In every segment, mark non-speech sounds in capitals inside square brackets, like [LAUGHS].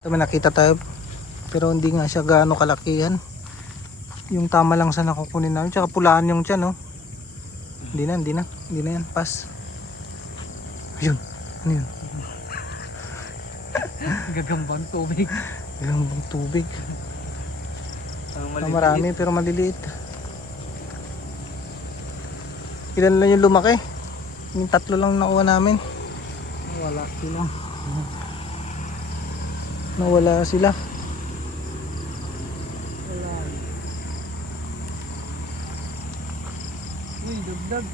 Ito may nakita tayo pero hindi nga siya gaano kalakihan. Yung tama lang sa nakukunin namin. Tsaka pulaan yung tiyan, no? Hindi na, hindi na. Hindi na yan. Pass. Ayun. Ano yun? [LAUGHS] Gagambang tubig. Gagambang tubig. Ang Ah, marami pero maliliit. Ilan lang yung lumaki? Yung tatlo lang nakuha namin. Wala sila. Nawala sila. Wala. Uy, dagdag.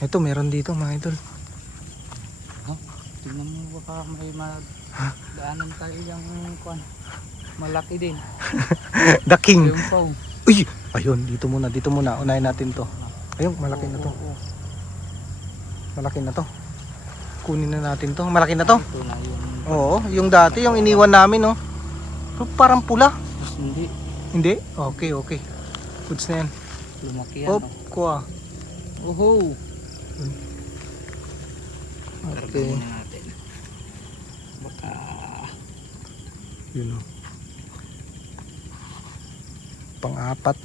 Ito, meron dito mga idol. Tingnan mo baka may madaanan tayo yung kwan. Malaki din. [LAUGHS] The King. Yung. Uy! Ayun, dito muna, dito muna. Unahin natin to. Ayun, malaki na to. Malaki na to. Kunin na natin to. Malaki na to. Ito na yung... Oo, yung dati, yung iniwan namin, no. Pero parang pula. Mas hindi. Hindi? Okay, okay. Goods na yan. Lumaki yan. Hop, kuha. Oh. Oho. Okay. Natin. Baka... Yun, no. Pang-apat.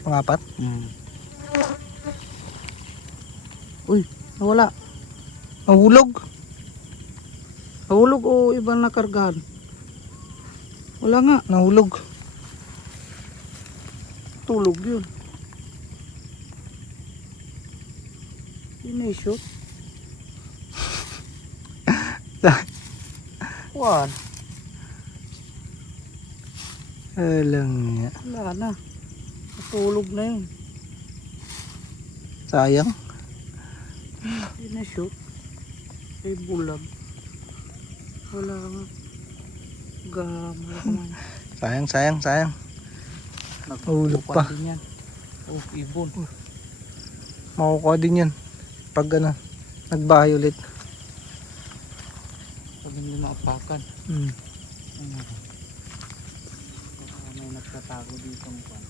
Pang-apat? Hmm. Uy, nawala. Nahulog. Nahulog o ibang nakargahan? Wala nga. Nahulog. Tulog yun. Yun ay shoot. Wan, Alang nga. wala na. Natulog na yun. Sayang. Yun shoot. Ay bulag. Wala nga. Gamay naman. Sayang, sayang, sayang. Nahulog pa. Nagbukan din yan. Oh, ibon. Makukuha din yan. Pag ano, nagbahay ulit. Pag hindi maapakan. Hmm. Ano? Baka may nagtatago dito ng pan.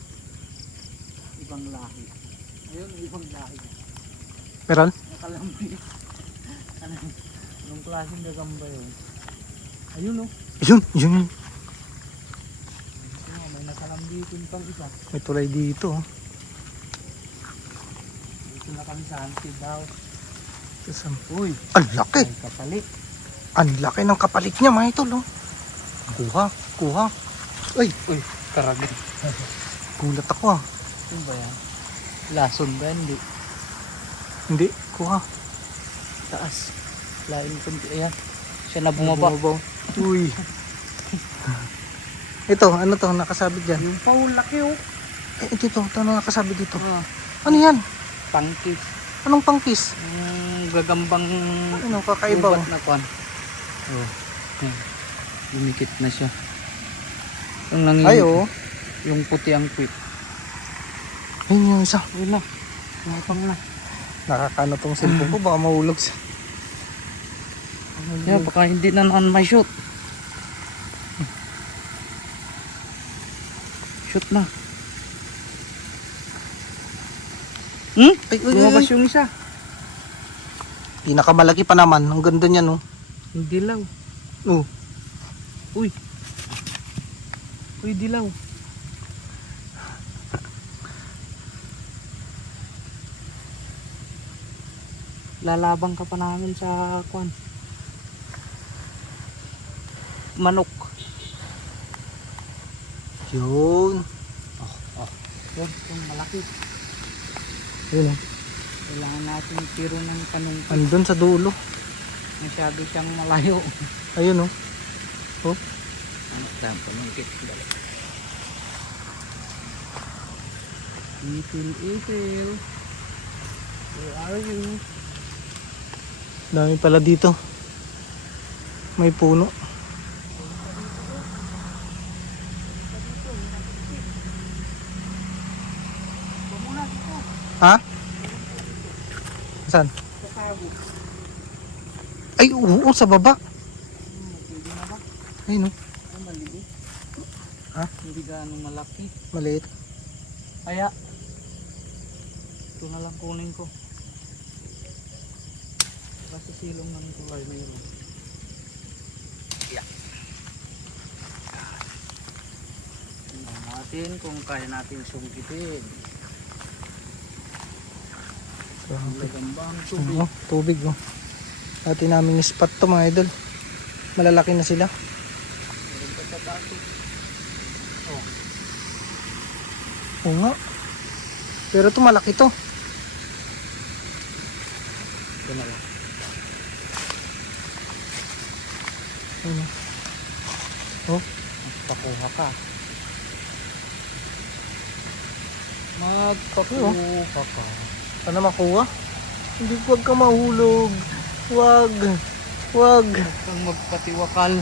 Ibang lahi. Ayun, ibang lahi. Meron? Nakalambi. Ano? Anong klaseng gagamba yun? Ayun oh. Yun, yun, yun. Ito nga, may nakalambi dito pang isa. May tulay dito. oh. Dito na kami sa hunted house. Uy, Ang laki! ay kapalit. Ang laki ng kapalit niya mga idol. Oh. Kuha, kuha. Ay, Uy, karagin. [LAUGHS] gulat ako ah. Ano ba yan? Lason ba? Hindi. Hindi, kuha. Taas. Lain kunti. Ayan. Siya na bumaba. Uy. [LAUGHS] Ito, ano to, nakasabit dyan. Yung paul laki oh. Eh, dito, ito ano nakasabit dito. Ah, Ano yan? pangkis. Anong pangkis? Yung gagambang Ano, kakaiba oh. na kwan. Oh. Ayan. Lumikit na siya. Yung nanging, Ay, oh. yung puti ang quick. Ayun yung isa. Ayun na. Napang na. Nakakano tong cellphone ko, baka mahulog sa... Yeah, baka hindi na on my shoot. Shoot na. Hmm? Ay, uy, Lumabas yung isa. Pinakamalaki pa naman. Ang ganda niya, no? Yung dilaw. Oh. Uy. Uy, dilaw. Lalabang ka pa namin sa kwan. Manok. Yun. Yan, yung malaki. Yun, oh. Kailangan natin tiro ng panungkit. Andun sa dulo. Masyado siyang malayo. Ayun, oh. Ano saan panungkit? Dali. Ipil, ipil. Where are you? Dami pala dito. May puno. Ha? Saan? Ay, oo, sa baba. Ba? Ayun, oh. Ha? Hindi gaano malaki. Maliit. Kaya, ito na lang kunin ko silong ng tulay mayroon. Yeah. Tingnan natin kung kaya natin sungkitin. Ano, tubig. Oh, tubig mo. Oh. Dati namin spot to mga idol. Malalaki na sila. Oh. Oo nga. Pero to malaki to. Ayun, oh. Magpakuha ka. Magpakuha ka. Sana makuha? Hindi wag ka mahulog. Wag. Wag. Huwag kang magpatiwakal.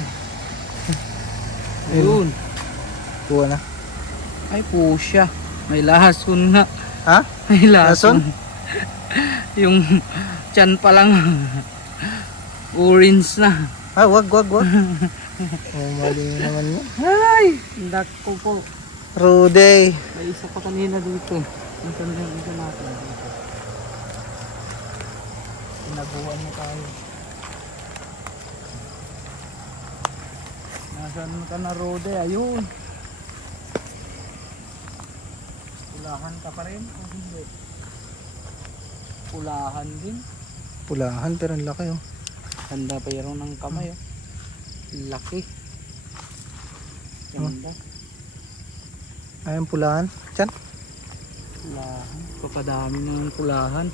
Ayun. Yun. Kuha na. Ay pusya. May lahason na. Ha? May lahason. [LAUGHS] Yung tiyan pa lang. Orange na. Ah, wag, wag, wag. [LAUGHS] oh, mali naman yun. Ay! Naku po. Rude. May isa pa kanina dito. Minsan yung isa natin dito. Tinaguan mo tayo. Nasaan ka na Rode? Ayun. Pulahan ka pa rin o hindi? Pulahan din. Pulahan pero ang laki oh. Ganda pa yun ng kamay oh. Laki. Ganda. Ayan pulahan. Diyan. Pulahan. Papadami ng pulahan.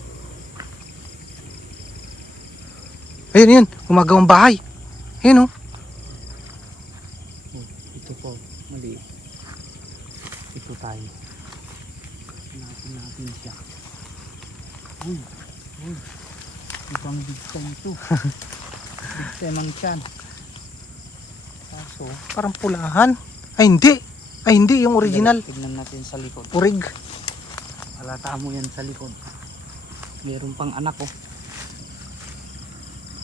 Ayun, yun. Gumagawang bahay. Ayun oh. Oh, ito po, mali. Ito tayo. Hanapin natin siya. Uy, uy. Isang big time ito. [LAUGHS] big time ang tiyan. Kaso, Parang pulahan. Ay, hindi. Ay, hindi. Yung original. Tignan natin sa likod. Urig. Halata mo yan sa likod. Meron pang anak oh.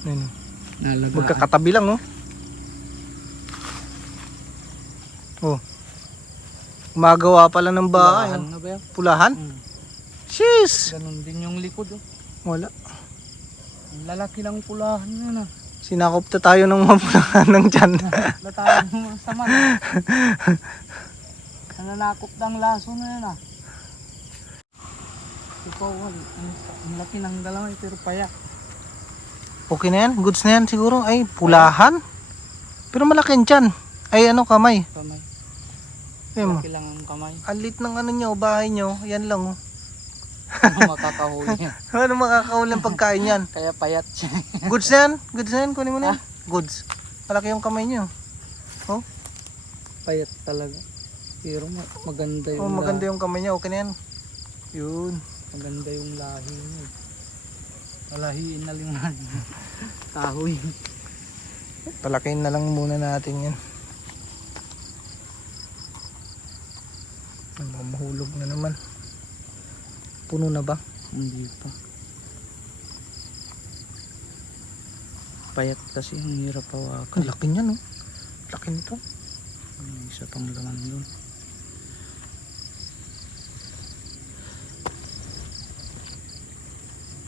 Ayun. oh. Magkakatabi lang oh. Oh. Gumagawa pala ng bahay. Pulahan oh. na ba yan? Pulahan? Hmm. Ganun din yung likod oh. Wala. Lalaki lang pulahan yun ah. Sinakop na tayo ng mga pulahan ng dyan. Latayan mo sa man. Nananakop ng laso na yan ah. Ikaw, ang, ang laki ng dalawa eh, pero payak. okay na yan? Goods na yan siguro? Ay, pulahan? Pero malaki yan dyan. Ay, ano, kamay. Kamay. Ayun mo. Laki lang ang kamay. Alit ng ano nyo, bahay nyo. Yan lang oh. Makakahuli yan. [LAUGHS] Ano makakaulang pagkain yan? Kaya payat siya. Goods na yan? Goods na yan? Kunin mo na yan. Goods. Malaki yung kamay nyo. payat talaga. Pero ma- maganda yung Oh, maganda yung kamay niya. Okay na yan. Yun. Maganda yung lahi niya. Palahiin na lang natin. [LAUGHS] Kahoy. Palakihin na lang muna natin yan. Ano, Mahulog na naman. Puno na ba? Hindi pa. Payat kasi ang hirap hawakan. Ang laki niya no. Laki nito. May isa pang laman doon.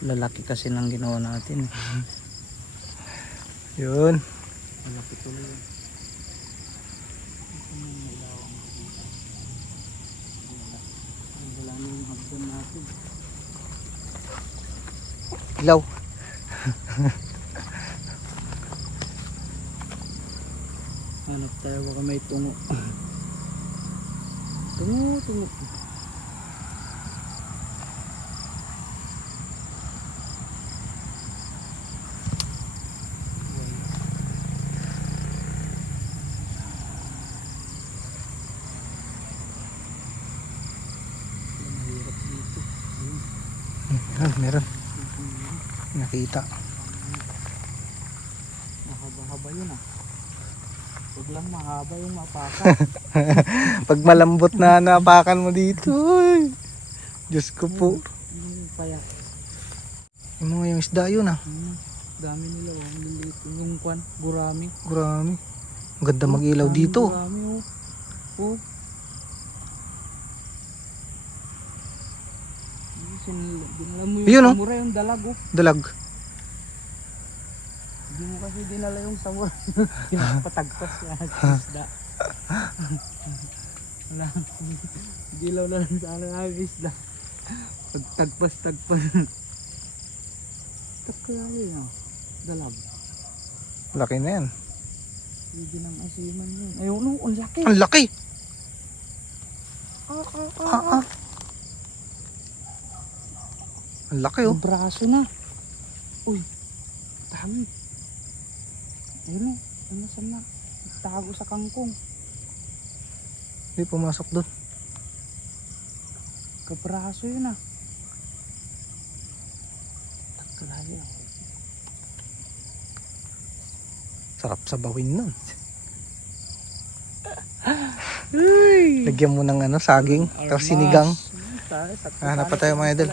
Lalaki kasi lang ginawa natin eh. [LAUGHS] Yun. Lalaki tuloy yan. Hagdan natin. Ilaw. Hanap tayo baka may tungo. [LAUGHS] tungo, tungo. Mahirap dito. Ah, meron. Nakita. Mahaba-haba yun ah. Huwag lang mahaba yung mapaka. [LAUGHS] Pag malambot na napakan mo dito. Uy. Diyos ko po. yung payak. Yung mga yung isda yun ah. Hmm. Dami nila oh. Liliit yung kwan. Gurami. Grabe. Ang ganda mag-ilaw dito. Gurami oh. Oh. Sin- Dinala mo yung Yun, oh. samura yung dalag oh. Dalag. Hindi mo kasi dinala yung samura. [LAUGHS] Patagpas yan. Isda. [LAUGHS] Wala. Dilaw na lang sa ano namin isda. Pagtagpas, tagpas. Tagkalayo na. Dalag. Laki na yan. Hindi ng asiman yun. Ayun, no, ang laki. Ang laki! Ah, ah, ah, Ah, ah. Ang laki oh. Yung braso na. Uy, dami. Ayun, no, ano saan na? Tago sa kangkong. Hindi pumasok doon. Kabraso yun ah. Tagkalayo. Sarap sa bawin nun. Lagyan mo ng ano, saging, tapos sinigang. Hanap pa tayo, mga idol.